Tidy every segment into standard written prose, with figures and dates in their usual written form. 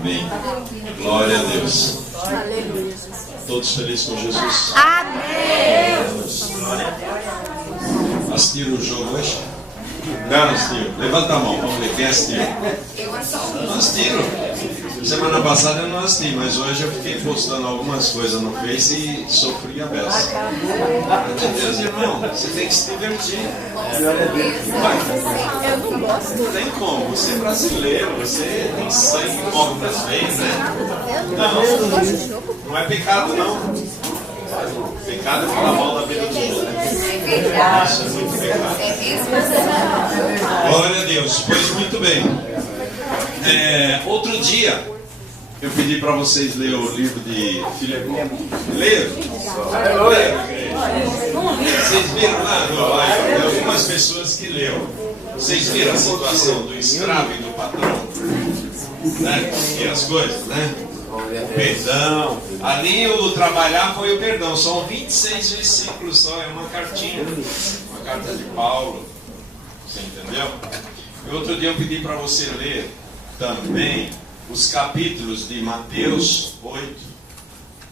Amém. Glória a Deus. Aleluia. Todos felizes com Jesus? Amém. Assistiram o jogo hoje? Não assistiram. Levanta a mão, vamos ver quem assistiu. Não assistiram? Semana passada eu não assisti, mas hoje eu fiquei postando algumas coisas no Face e sofri a beça. Meu Deus, irmão, você tem que se divertir. Eu não gosto. Não tem como, você é brasileiro, você tem sangue que corre nas veias, né? Não é pecado, não. Pecado é falar mal da vida dos outros. Isso é muito pecado. Glória a Deus. Pois muito bem. Outro dia eu pedi para vocês lerem o livro de Filemão. Leram? Vocês viram lá? Tem algumas pessoas que leram. Vocês viram a situação do escravo e do patrão? Né? E as coisas, né? Perdão. Ali o trabalhar foi o perdão. São 26 versículos só. É uma cartinha. Uma carta de Paulo. Você entendeu? E outro dia eu pedi para você ler também os capítulos de Mateus 8.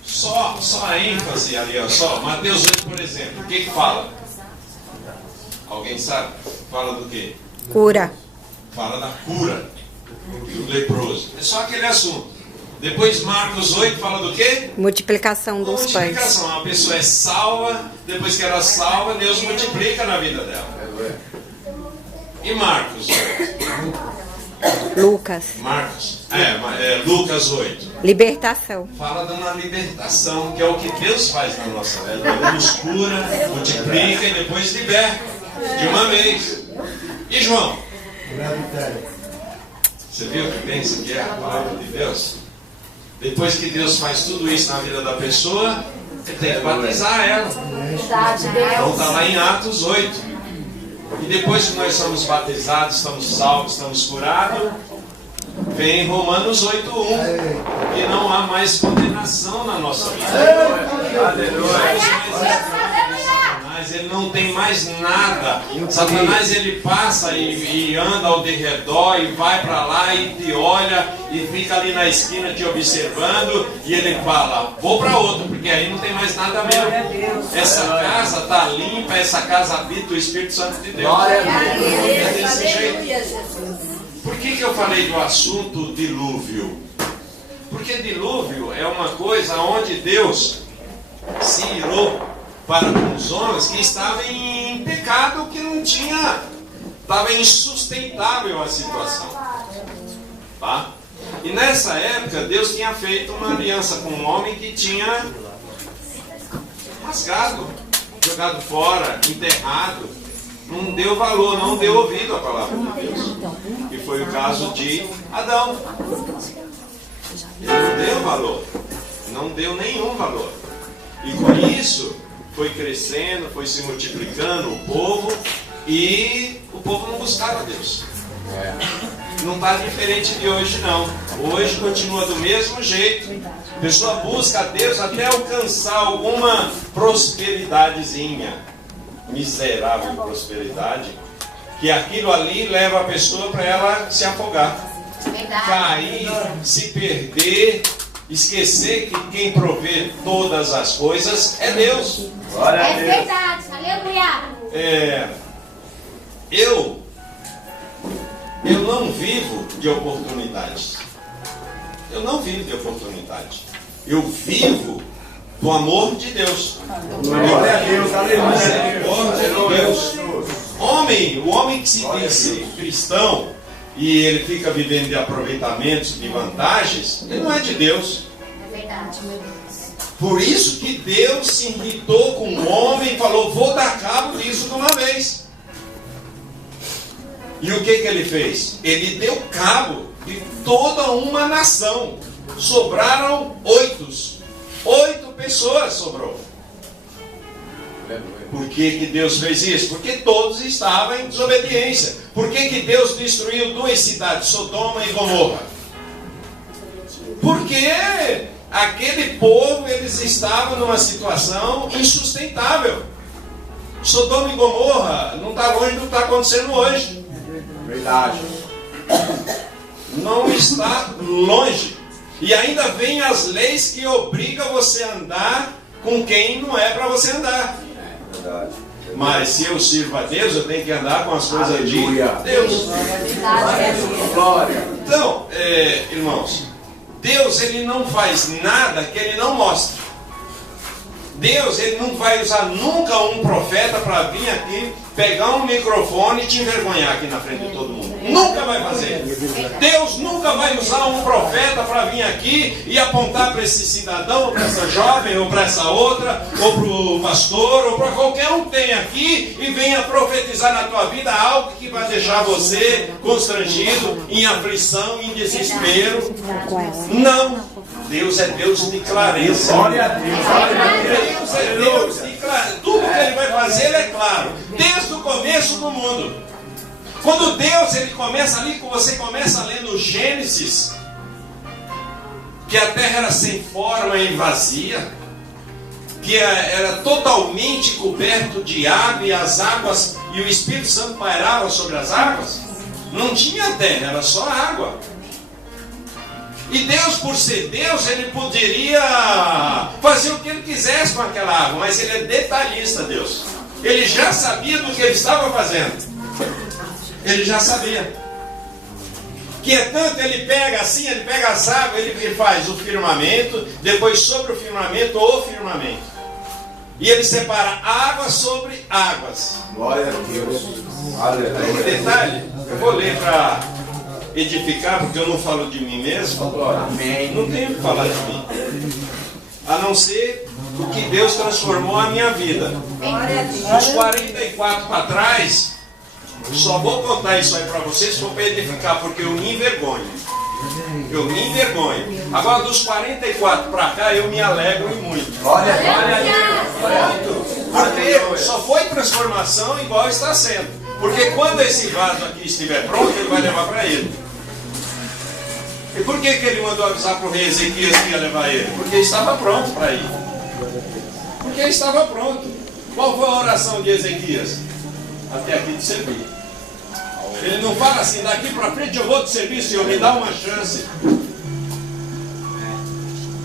Só a ênfase ali, ó. Só Mateus 8, por exemplo. O que fala? Alguém sabe? Fala do quê? Cura. Fala da cura do leproso. É só aquele assunto. Depois Marcos 8 fala do quê? Multiplicação dos pães. Multiplicação. Uma pessoa é salva, depois que ela é salva, Deus multiplica na vida dela. E Marcos 8? Lucas. Lucas 8. Libertação. Fala de uma libertação, que é o que Deus faz na nossa vida. Ele nos cura, multiplica e depois liberta. De uma vez. E João? Você viu que pensa que é a palavra de Deus? Depois que Deus faz tudo isso na vida da pessoa, ele tem que batizar ela. Então está lá em Atos 8. E depois que nós somos batizados, estamos salvos, estamos curados, vem Romanos 8:1, que não há mais condenação na nossa vida. Aleluia. Satanás, ele não tem mais nada. Satanás, ele passa e anda ao derredor e vai para lá e te olha e fica ali na esquina te observando e ele fala, vou para outro, porque aí não tem mais nada mesmo. Essa casa está limpa, essa casa habita o Espírito Santo de Deus. É desse jeito. Por que eu falei do assunto dilúvio? Porque dilúvio é uma coisa onde Deus se irou para os homens que estavam em pecado, que não tinha, estava insustentável a situação. Tá? E nessa época Deus tinha feito uma aliança com um homem que tinha rasgado, jogado fora, enterrado, não deu valor, não deu ouvido à palavra de Deus. E foi o caso de Adão. Ele não deu valor, não deu nenhum valor. E com isso foi crescendo, foi se multiplicando o povo, e o povo não buscava Deus. Não está diferente de hoje, não. Hoje continua do mesmo jeito. A pessoa busca a Deus até alcançar alguma prosperidadezinha, miserável prosperidade, que aquilo ali leva a pessoa para ela se afogar, cair, se perder, esquecer que quem provê todas as coisas é Deus. Glória a Deus. É verdade, aleluia. Eu não vivo de oportunidades. Eu não vivo de oportunidade. Eu vivo do amor de Deus. Glória a Deus, aleluia. O homem que se diz cristão e ele fica vivendo de aproveitamentos, de vantagens, ele não é de Deus. É verdade, meu Deus. Por isso que Deus se irritou com o homem e falou, vou dar cabo disso de uma vez. E o que ele fez? Ele deu cabo de toda uma nação. Sobraram 8 pessoas sobrou. Por que Deus fez isso? Porque todos estavam em desobediência. Por que Deus destruiu 2 cidades, Sodoma e Gomorra? Porque aquele povo, eles estavam numa situação insustentável. Sodoma e Gomorra não está longe do que está acontecendo hoje. Verdade. Não está longe. E ainda vem as leis que obrigam você a andar com quem não é para você andar. Verdade. Mas se eu sirvo a Deus, eu tenho que andar com as coisas de Deus. Glória. Então, irmãos, Deus ele não faz nada que ele não mostre. Deus ele não vai usar nunca um profeta para vir aqui, pegar um microfone e te envergonhar aqui na frente de todo mundo. Nunca vai fazer. Deus nunca vai usar um profeta para vir aqui e apontar para esse cidadão, ou para essa jovem, ou para essa outra, ou para o pastor, ou para qualquer um que tenha aqui e venha profetizar na tua vida algo que vai deixar você constrangido, em aflição, em desespero. Não. Deus é Deus de clareza. Glória a Deus. Deus é Deus de clareza. Tudo que Ele vai fazer, Ele é claro. Desde o começo do mundo. Quando Deus ele começa ali, você começa lendo Gênesis, que a terra era sem forma e vazia, que era totalmente coberto de água e as águas, e o Espírito Santo pairava sobre as águas. Não tinha terra, era só água. E Deus, por ser Deus, ele poderia fazer o que ele quisesse com aquela água, mas ele é detalhista, Deus. Ele já sabia do que ele estava fazendo. Ele já sabia. Que é tanto, ele pega assim, ele pega as águas, ele faz o firmamento, depois sobre o firmamento, o firmamento. E ele separa água sobre águas. Glória a Deus. Aleluia. Detalhe, eu vou ler para edificar, porque eu não falo de mim mesmo. Amém. Não tenho que falar de mim. A não ser o que Deus transformou a minha vida. Dos 44 para trás, só vou contar isso aí para vocês se for para edificar, porque eu me envergonho. Eu me envergonho. Agora dos 44 para cá eu me alegro e muito. Glória a Deus. Muito. Porque só foi transformação igual está sendo. Porque quando esse vaso aqui estiver pronto, ele vai levar para ele. E por que ele mandou avisar para o rei Ezequias que ia levar ele? Porque estava pronto para ir. Porque estava pronto. Qual foi a oração de Ezequias? Até aqui te servir. Ele não fala assim, daqui para frente eu vou te servir, Senhor, me dá uma chance.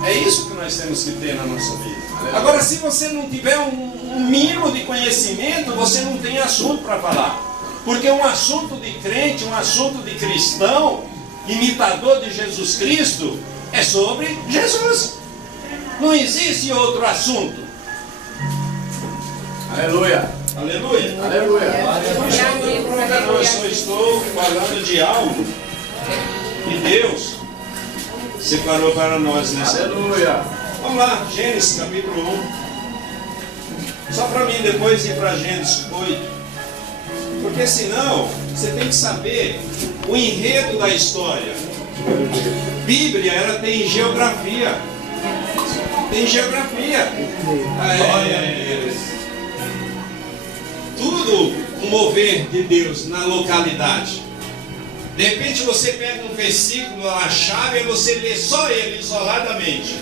É isso que nós temos que ter na nossa vida. Agora, se você não tiver um mínimo de conhecimento, você não tem assunto para falar. Porque um assunto de crente, um assunto de cristão, imitador de Jesus Cristo, é sobre Jesus. Não existe outro assunto. Aleluia. Aleluia. Aleluia. Eu só estou falando de algo que Deus separou para nós nessa. Aleluia. Vamos lá, Gênesis capítulo 1. Só para mim depois ir para Gênesis 8. Porque senão você tem que saber o enredo da história. Bíblia, ela tem geografia. Tem geografia. Tudo o mover de Deus na localidade. De repente você pega um versículo, uma chave, e você lê só ele isoladamente.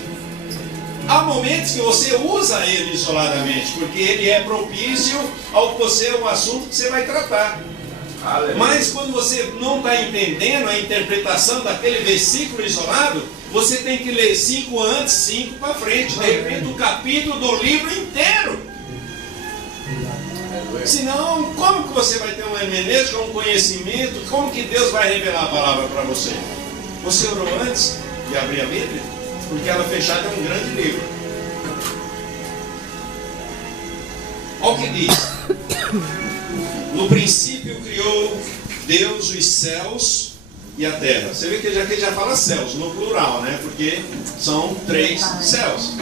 Há momentos que você usa ele isoladamente, porque ele é propício ao que você, o assunto que você vai tratar. Aleluia. Mas quando você não está entendendo a interpretação daquele versículo isolado, você tem que ler 5 antes, 5 para frente, de repente o capítulo do livro inteiro. Senão, como que você vai ter uma hermenêutica, um conhecimento? Como que Deus vai revelar a palavra para você? Você orou antes de abrir a Bíblia? Porque ela fechada é um grande livro. Olha o que diz. No princípio criou Deus os céus e a terra. Você vê que aqui já fala céus, no plural, né? Porque são 3 céus.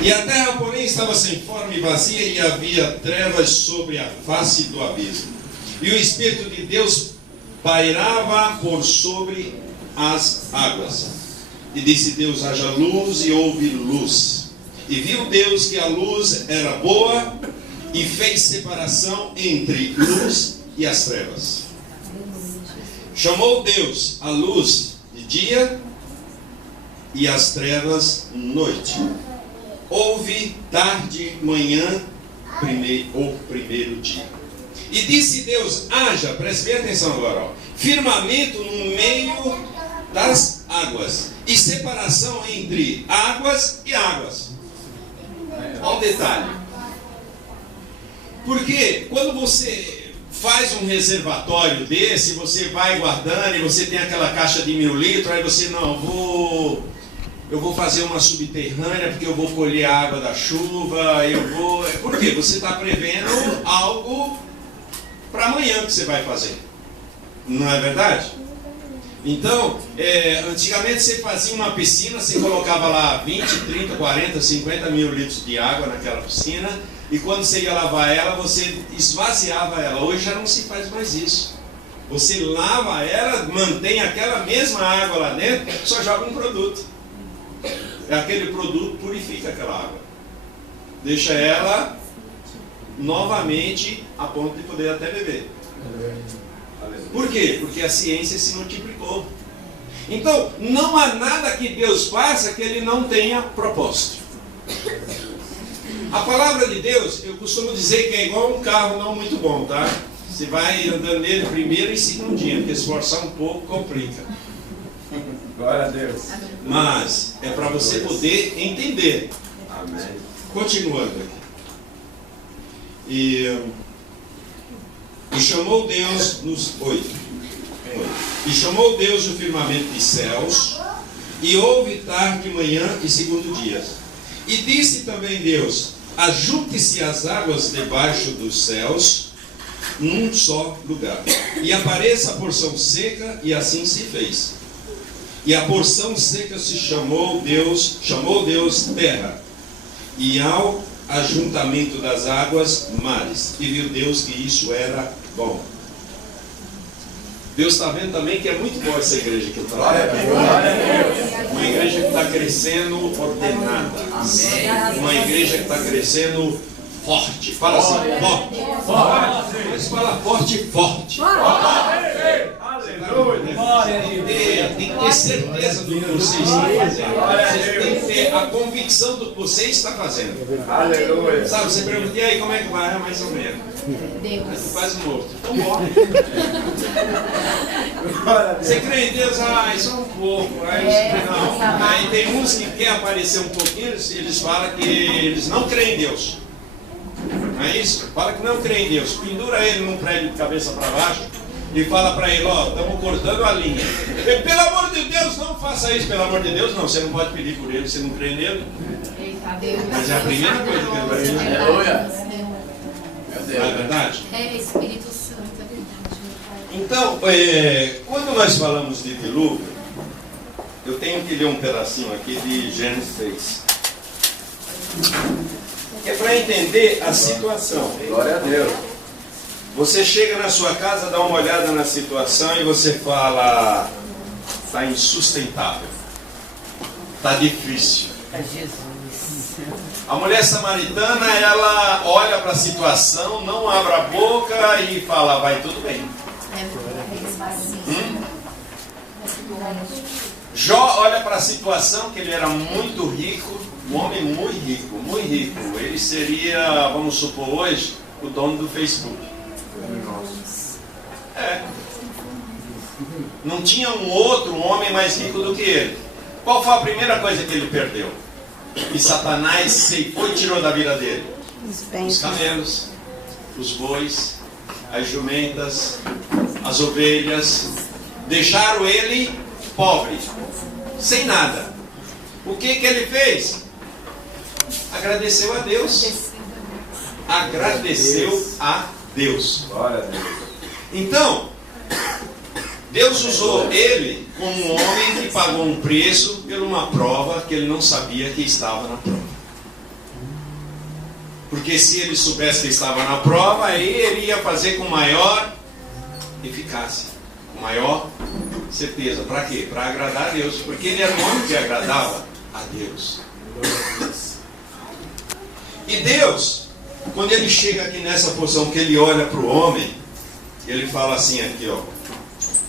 E a terra, porém, estava sem forma e vazia, e havia trevas sobre a face do abismo. E o Espírito de Deus pairava por sobre as águas. E disse Deus: haja luz, e houve luz. E viu Deus que a luz era boa, e fez separação entre luz e as trevas. Chamou Deus a luz de dia, e as trevas noite. Houve tarde, manhã, primeiro dia. E disse Deus: haja, preste bem atenção agora, ó, firmamento no meio das águas, e separação entre águas e águas. Olha o detalhe. Porque quando você faz um reservatório desse, você vai guardando e você tem aquela caixa de 1000 litros, aí você, não, eu vou fazer uma subterrânea porque eu vou colher a água da chuva, Por quê? Você está prevendo algo para amanhã que você vai fazer. Não é verdade? Então, antigamente você fazia uma piscina, você colocava lá 20, 30, 40, 50 mil litros de água naquela piscina, e quando você ia lavar ela, você esvaziava ela. Hoje já não se faz mais isso. Você lava ela, mantém aquela mesma água lá dentro, só joga um produto. Aquele produto purifica aquela água. Deixa ela novamente a ponto de poder até beber. Por quê? Porque a ciência se multiplicou. Então, não há nada que Deus faça que Ele não tenha propósito. A palavra de Deus, eu costumo dizer que é igual um carro não muito bom, tá? Você vai andando nele primeiro e segundinho, porque se forçar um pouco, complica. Glória a Deus. Mas é para você poder entender. Amém. Continuando aqui. E chamou Deus nos 8. E chamou Deus o firmamento de céus, e houve tarde, manhã e segundo dia. E disse também Deus: ajunte-se as águas debaixo dos céus num só lugar, e apareça a porção seca, e assim se fez. E a porção seca se chamou Deus terra, e ao ajuntamento das águas mares. E viu Deus que isso era bom. Deus está vendo também que é muito boa essa igreja que está lá. Uma igreja que está crescendo ordenada. Uma igreja que está crescendo forte. Fala assim, forte. Forte. Mas fala forte e forte. Tem que ter certeza do que você está fazendo. Você tem que ter a convicção do que você está fazendo. Aleluia. Sabe, você pergunta, e aí, como é que vai? Mais ou menos. Deus. Quase morto. Então morre. Você crê em Deus? Só um pouco. Não. Aí tem uns que querem aparecer um pouquinho, eles falam que eles não creem em Deus. Não é isso? Fala que não crê em Deus. Pendura ele num prédio de cabeça para baixo e fala para ele, estamos cortando a linha. E, pelo amor de Deus, não faça isso. Pelo amor de Deus, não. Você não pode pedir por ele, você não crê nele. Mas é a primeira coisa que ele vai dizer. Aleluia. Não é verdade? É Espírito Santo, é verdade. Então, quando nós falamos de dilúvio, eu tenho que ler um pedacinho aqui de Gênesis 6. É para entender a situação. Glória a Deus. Você chega na sua casa, dá uma olhada na situação e você fala: está insustentável, está difícil. É Jesus. A mulher samaritana, ela olha para a situação, não abre a boca e fala: vai tudo bem. Jó olha para a situação, que ele era muito rico, um homem muito rico, muito rico. Ele seria, vamos supor hoje, o dono do Facebook. Não tinha um outro homem mais rico do que ele. Qual foi a primeira coisa que ele perdeu? E Satanás ceifou e tirou da vida dele? Os camelos, os bois, as jumentas, as ovelhas. Deixaram ele pobre, sem nada. O que ele fez? Agradeceu a Deus. Agradeceu a Deus. Glória a Deus. Então, Deus usou ele como um homem que pagou um preço por uma prova que ele não sabia que estava na prova. Porque se ele soubesse que estava na prova, aí ele ia fazer com maior eficácia, com maior certeza. Para quê? Para agradar a Deus. Porque ele era um homem que agradava a Deus. E Deus, quando ele chega aqui nessa porção que ele olha para o homem, ele fala assim aqui,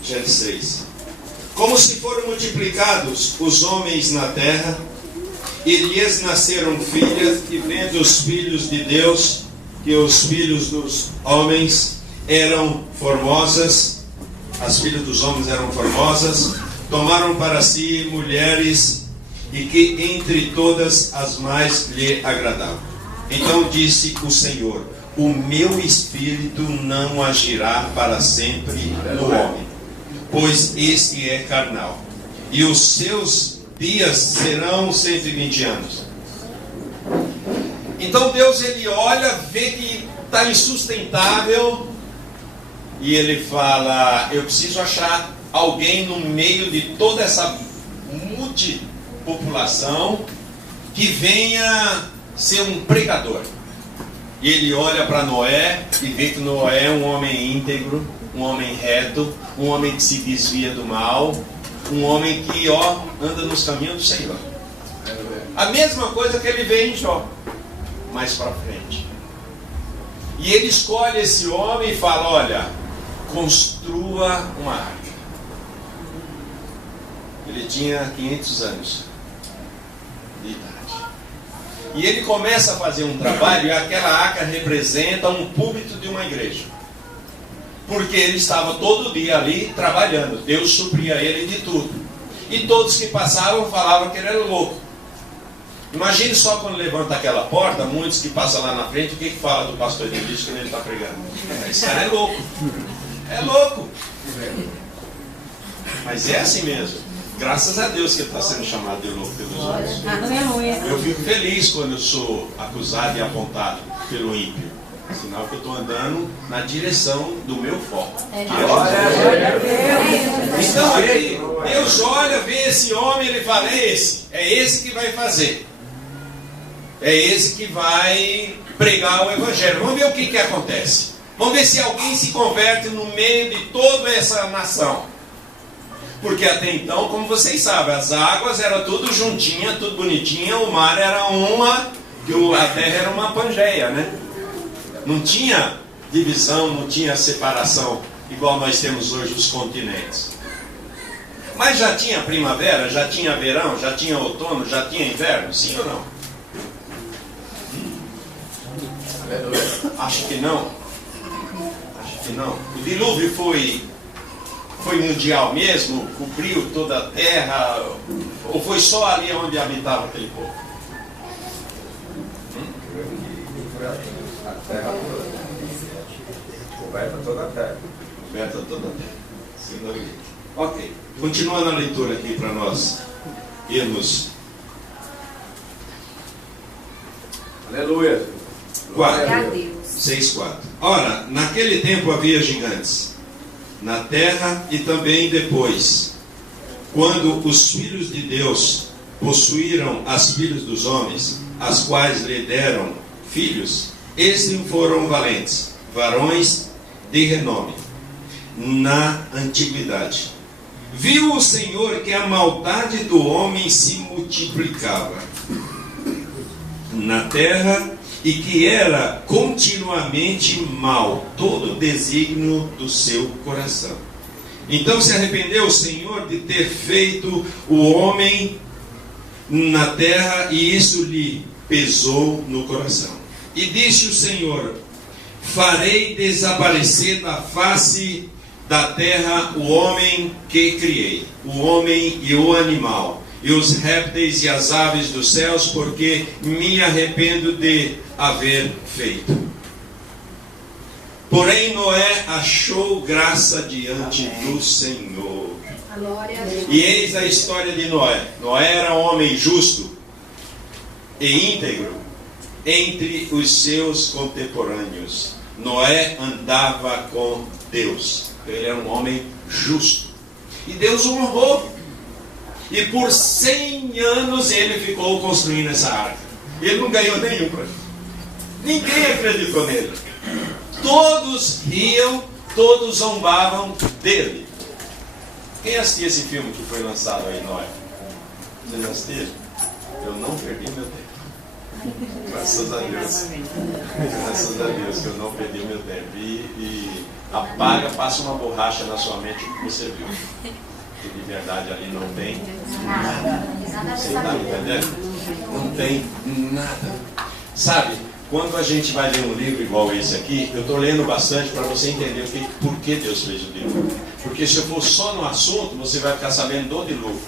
Gênesis 6. Como se foram multiplicados os homens na terra, e lhes nasceram filhas, e vendo os filhos de Deus, que os filhos dos homens eram formosas, as filhas dos homens eram formosas, tomaram para si mulheres e que entre todas as mais lhe agradavam. Então disse o Senhor: o meu espírito não agirá para sempre no homem, pois este é carnal, e os seus dias serão 120 anos. Então Deus, ele olha, vê que está insustentável, e ele fala: eu preciso achar alguém no meio de toda essa multipopulação que venha ser um pregador. E ele olha para Noé e vê que Noé é um homem íntegro, um homem reto, um homem que se desvia do mal, um homem que anda nos caminhos do Senhor. A mesma coisa que ele vê em Jó, mais para frente. E ele escolhe esse homem e fala: olha, construa uma arca. Ele tinha 500 anos de idade. E ele começa a fazer um trabalho, e aquela arca representa um púlpito de uma igreja. Porque ele estava todo dia ali trabalhando. Deus supria ele de tudo. E todos que passavam falavam que ele era louco. Imagine só quando levanta aquela porta, muitos que passam lá na frente, o que fala do pastor Edilson quando ele está pregando? Esse cara é louco. É louco. Mas é assim mesmo. Graças a Deus que ele está sendo chamado de louco pelos outros. Eu fico feliz quando eu sou acusado e apontado pelo ímpio. Sinal que eu estou andando na direção do meu foco. Então aí, Deus olha, vê esse homem, ele fala: é esse que vai fazer. É esse que vai pregar o evangelho. Vamos ver o que acontece. Vamos ver se alguém se converte no meio de toda essa nação. Porque até então, como vocês sabem, as águas eram tudo juntinha, tudo bonitinha, o mar era a terra era uma pangeia, né? Não tinha divisão, não tinha separação, igual nós temos hoje os continentes. Mas já tinha primavera, já tinha verão, já tinha outono, já tinha inverno, sim ou não? Acho que não. Acho que não. O dilúvio foi mundial mesmo? Cobriu toda a terra? Ou foi só ali onde habitava aquele povo? A terra toda. Coberta toda a terra. Coberta toda a terra. Ok. Continuando a leitura aqui para nós irmos. Aleluia. 6:4. Ora, naquele tempo havia gigantes na terra e também depois, quando os filhos de Deus possuíram as filhas dos homens, as quais lhe deram filhos, estes foram valentes, varões de renome, na antiguidade. Viu o Senhor que a maldade do homem se multiplicava na terra, e que era continuamente mal todo o desígnio do seu coração. Então se arrependeu o Senhor de ter feito o homem na terra, e isso lhe pesou no coração. E disse o Senhor: farei desaparecer da face da terra o homem que criei, o homem e o animal, e os répteis e as aves dos céus, porque me arrependo de haver feito. Porém Noé achou graça diante do Senhor. E eis a história de Noé. Noé era um homem justo e íntegro entre os seus contemporâneos. Noé andava com Deus. Ele era um homem justo. E Deus o honrou. E por 100 anos ele ficou construindo essa arca. Ele não ganhou nenhum para ele. Ninguém acreditou nele. Todos riam, todos zombavam dele. Quem assistiu esse filme que foi lançado aí, Noé? Vocês assistiram? Eu não perdi meu tempo. Graças a Deus. Graças a Deus que eu não perdi meu tempo. E apaga, passa uma borracha na sua mente que você viu. Que de verdade ali não tem nada. Você está me entendendo? Não tem nada. Sabe, quando a gente vai ler um livro igual esse aqui, eu estou lendo bastante para você entender por que Deus fez o livro. Porque se eu for só no assunto, você vai ficar sabendo do dilúvio.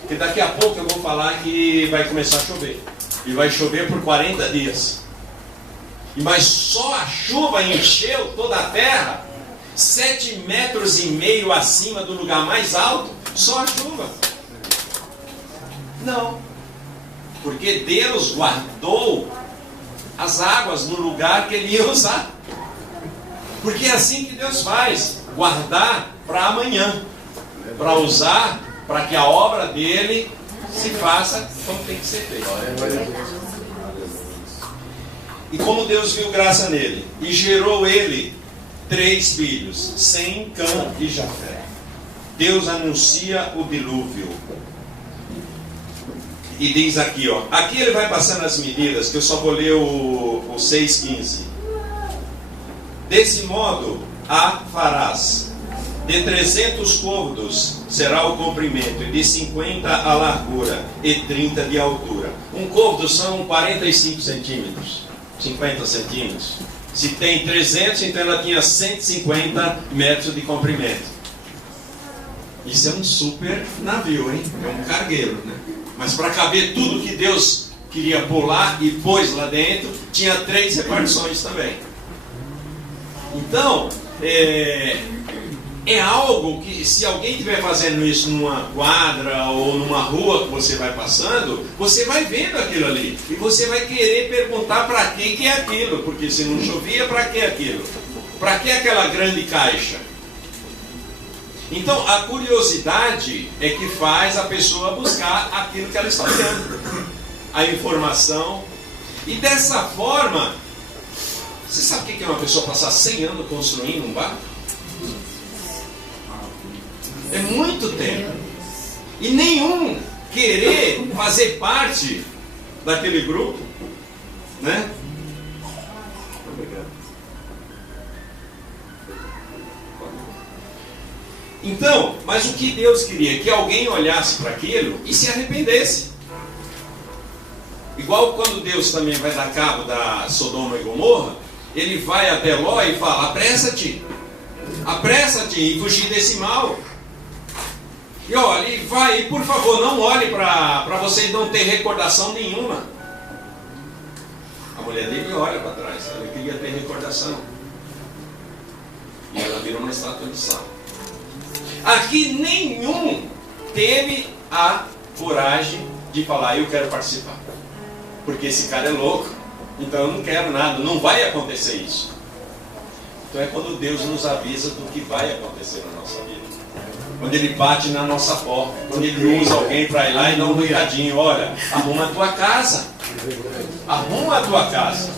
Porque daqui a pouco eu vou falar que vai começar a chover. E vai chover por 40 dias. Mas só a chuva encheu toda a terra, 7,5 metros acima do lugar mais alto. Só a chuva. Não. Porque Deus guardou as águas no lugar que Ele ia usar. Porque é assim que Deus faz. Guardar para amanhã. Para usar, para que a obra dele se faça como tem que ser feita. E como Deus viu graça nele, e gerou ele 3 filhos, Sem, Cã e Jafé. Deus anuncia o dilúvio. E diz aqui, ó, aqui ele vai passando as medidas, que eu só vou ler o 6,15. Desse modo, farás. De 300 côvados será o comprimento, e de 50 a largura, e 30 de altura. Um côvado são 45 centímetros, 50 centímetros. Se tem 300, então ela tinha 150 metros de comprimento. Isso é um super navio, hein? É um cargueiro, né? Mas para caber tudo que Deus queria pular e pôs lá dentro, tinha 3 repartições também. Então, é algo que, se alguém estiver fazendo isso numa quadra ou numa rua que você vai passando, você vai vendo aquilo ali. E você vai querer perguntar para que é aquilo. Porque se não chovia, para que aquilo? Para que aquela grande caixa? Então, a curiosidade é que faz a pessoa buscar aquilo que ela está olhando. A informação. E dessa forma, você sabe o que é uma pessoa passar 100 anos construindo um barco? É muito tempo. E nenhum querer fazer parte daquele grupo, né? Obrigado. Então, mas o que Deus queria? Que alguém olhasse para aquilo e se arrependesse. Igual quando Deus também vai dar cabo da Sodoma e Gomorra, Ele vai até Ló e fala: apressa-te, apressa-te e fugir desse mal. E olha, e vai, e por favor, não olhe para vocês não ter recordação nenhuma. A mulher dele olha para trás, ela queria ter recordação. E ela vira uma estátua de sal. Aqui nenhum teve a coragem de falar: eu quero participar. Porque esse cara é louco, então eu não quero nada, não vai acontecer isso. Então é quando Deus nos avisa do que vai acontecer na nossa vida. Quando Ele bate na nossa porta, quando Ele usa alguém para ir lá e dar um recadinho: olha, arruma a tua casa, arruma a tua casa.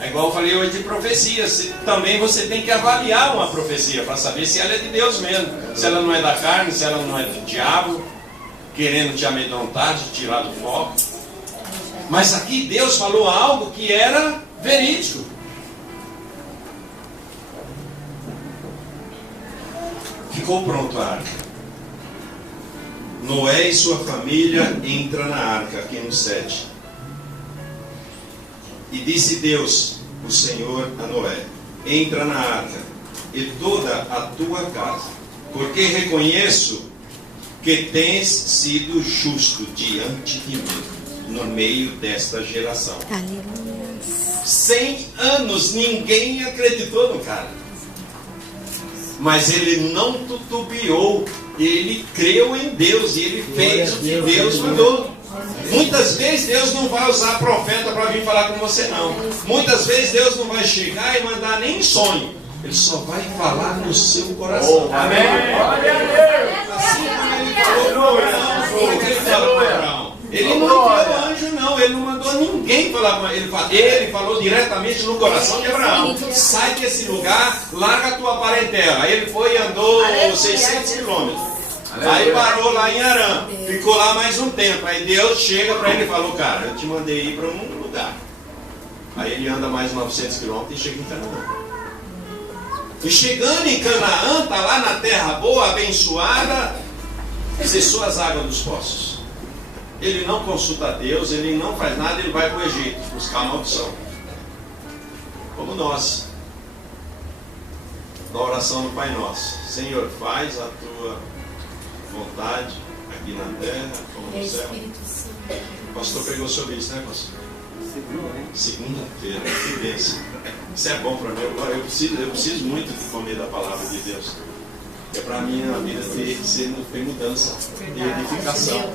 É igual eu falei hoje de profecia. Também você tem que avaliar uma profecia para saber se ela é de Deus mesmo, se ela não é da carne, se ela não é do diabo, querendo te amedrontar, te tirar do foco. Mas aqui Deus falou algo que era verídico. Ficou pronto a arca. Noé e sua família entram na arca, aqui no 7. E disse Deus, o Senhor, a Noé: entra na arca, e toda a tua casa, porque reconheço que tens sido justo diante de mim, no meio desta geração. Aleluia. 100 anos ninguém acreditou no cara. Mas ele não titubeou, ele creu em Deus e ele fez o que Deus mandou. Muitas vezes Deus não vai usar profeta para vir falar com você, não. Muitas vezes Deus não vai chegar e mandar nem sonho. Ele só vai falar no seu coração. Amém? Assim como ele falou para Abraão, foi o que ele falou para Abraão. Ele não enviou anjo, não. Ele não mandou ninguém falar com ele. Ele falou diretamente no coração de Abraão: sai desse lugar, larga a tua parentela. Aí ele foi e andou 600 quilômetros. Aí parou lá em Arã, ficou lá mais um tempo. Aí Deus chega para ele e falou: cara, eu te mandei ir para um lugar. Aí ele anda mais 900 quilômetros e chega em Canaã. E chegando em Canaã, está lá na terra boa, abençoada, cessou as águas dos poços. Ele não consulta a Deus, ele não faz nada, ele vai para o Egito buscar a maldição. Como nós. da oração do Pai Nosso. Senhor, faz a tua vontade aqui na terra como no céu. O pastor pregou sobre isso, né, pastor? Segunda-feira, que bênção. Isso é bom para mim. Eu preciso muito de comer da palavra de Deus. É para mim a vida ter mudança, ter edificação.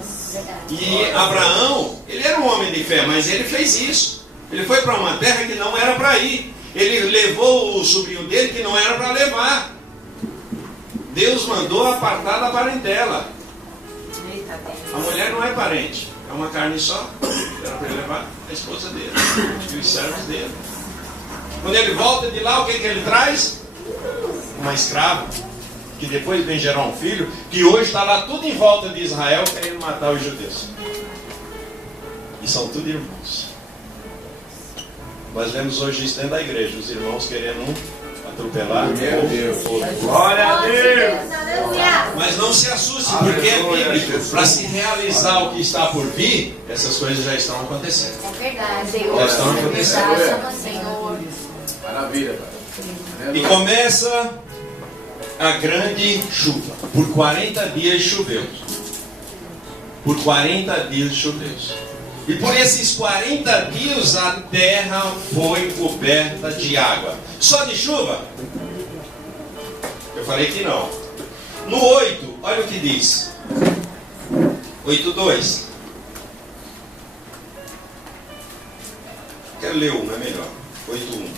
E Abraão, ele era um homem de fé, mas ele fez isso. Ele foi para uma terra que não era para ir. Ele levou o sobrinho dele que não era para levar. Deus mandou apartar da parentela. A mulher não é parente, é uma carne só. Era para ele levar a esposa dele e os servos dele. Quando ele volta de lá, o que ele traz? Uma escrava, que depois vem gerar um filho, que hoje está lá tudo em volta de Israel querendo matar os judeus. E são tudo irmãos. Nós vemos hoje isso dentro da igreja, os irmãos querendo atropelar. Meu Deus. Glória a Deus. Mas não se assuste, porque é bíblico. Para se realizar o que está por vir, essas coisas já estão acontecendo. É verdade. Já estão acontecendo. Senhor. Maravilha, cara. E começa a grande chuva. Por 40 dias choveu. Por 40 dias choveu. E por esses 40 dias a terra foi coberta de água. Só de chuva? Eu falei que não. No 8, olha o que diz. 8:2. Quero ler um, é melhor. 8:1.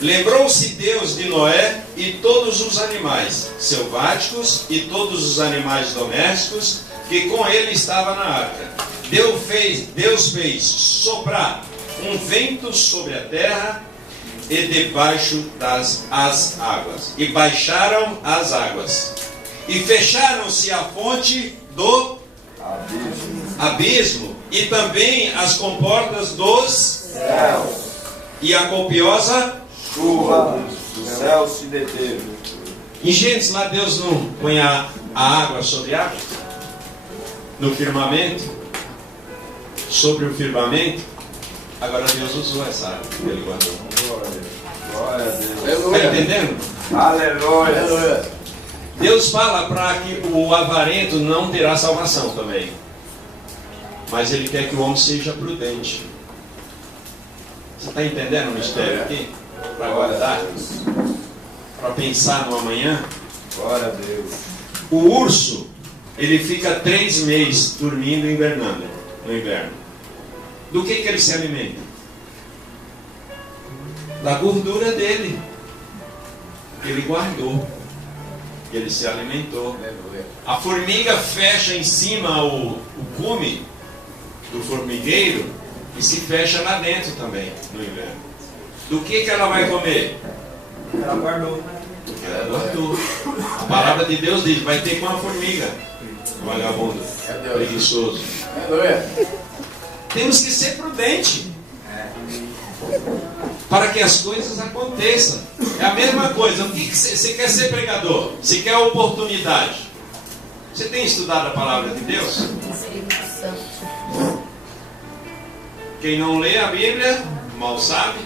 Lembrou-se Deus de Noé e todos os animais selváticos e todos os animais domésticos que com ele estavam na arca. Deus fez soprar um vento sobre a terra e debaixo das águas. E baixaram as águas. E fecharam-se a fonte do abismo. E também as comportas dos céus. E a copiosa Chuva do céu se deteve. E gente, lá Deus não põe a água sobre a água? No firmamento? Sobre o firmamento? Agora Deus usou essa água que ele guardou. Glória a Deus. Está entendendo? Aleluia. Deus fala para que o avarento não terá salvação também. Mas ele quer que o homem seja prudente. Você está entendendo o mistério aqui? Para guardar? Para pensar no amanhã? Glória a Deus. O urso, ele fica 3 meses dormindo e hibernando no inverno. Do que ele se alimenta? Da gordura dele. Ele guardou. E ele se alimentou. A formiga fecha em cima o cume do formigueiro e se fecha lá dentro também, no inverno. Do que ela vai comer? Ela guardou. Porque ela guardou. A palavra de Deus diz, vai ter com a formiga. Vagabundo, preguiçoso. Temos que ser prudentes para que as coisas aconteçam. É a mesma coisa. O que você quer ser pregador? Você quer oportunidade? Você tem estudado a palavra de Deus? Quem não lê a Bíblia, mal sabe,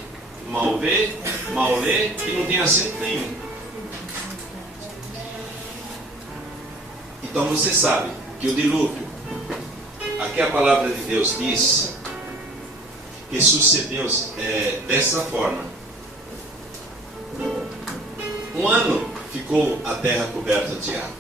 mal vê, mal lê e não tem assento nenhum. Então você sabe que o dilúvio, aqui a palavra de Deus diz que sucedeu dessa forma. Um ano ficou a terra coberta de água.